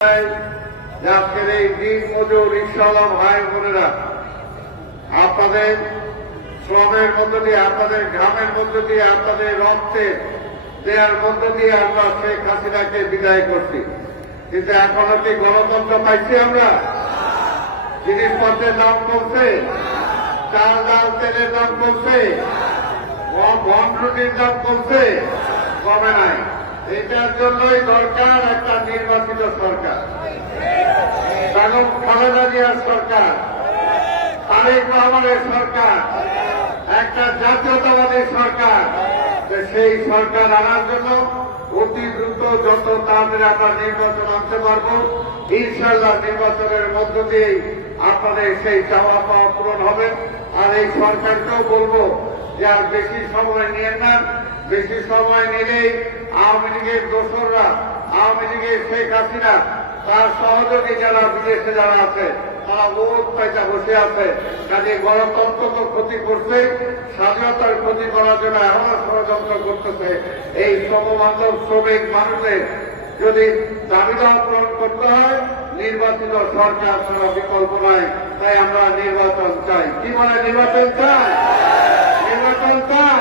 আজকের এই দিন মজুর রিক্সাওয়ালা ভাই বোনেরা আপনাদের শ্রমের মধ্য দিয়ে, আপনাদের ঘামের মধ্য দিয়ে, আপনাদের রক্তের দেওয়ার মধ্য দিয়ে আমরা শেখ হাসিনাকে বিদায় করছি। কিন্তু এখনো কি গণতন্ত্র পাইছি আমরা? জিনিসপত্রের দাম কমছে, চাল ডাল তেলের দাম কমছে, ঘন রুটির দাম কমছে, কমে নাই। এটার জন্যই দরকার একটা নির্বাচিত সরকার, বেগম খালেদা জিয়ার সরকার, তারেক রহমানের সরকার, একটা জাতীয়তাবাদী সরকার। সেই সরকার আনার জন্য অতি দ্রুত যত তাড়াতাড়ি আমরা নির্বাচন আনতে পারবো, ইনশাল্লাহ নির্বাচনের মধ্য দিয়েই আপনাদের সেই চাওয়া পাওয়া পূরণ হবে। আর এই সরকারকেও বলবো যে আর বেশি সময় নিয়ে না, বেশি সময় নিলেই আওয়ামী লীগের দোসররা, আওয়ামী লীগের শেখ হাসিনা, তার সহযোগী যারা বিদেশে যারা আছে তারা বহুত পয়সা বসে আছে। কাজে গণতন্ত্র তো ক্ষতি করছে, স্বাধীনতার ক্ষতি করার জন্য এখনো ষড়যন্ত্র করতেছে। এই শ্রমবান্ধব শ্রমিক মানুষদের যদি দাবি দাওয়া পূরণ করতে হয়, নির্বাচিত সরকার ছাড়া বিকল্প নাই। তাই আমরা নির্বাচন চাই। কি বলে নির্বাচন চাই? নির্বাচন চাই।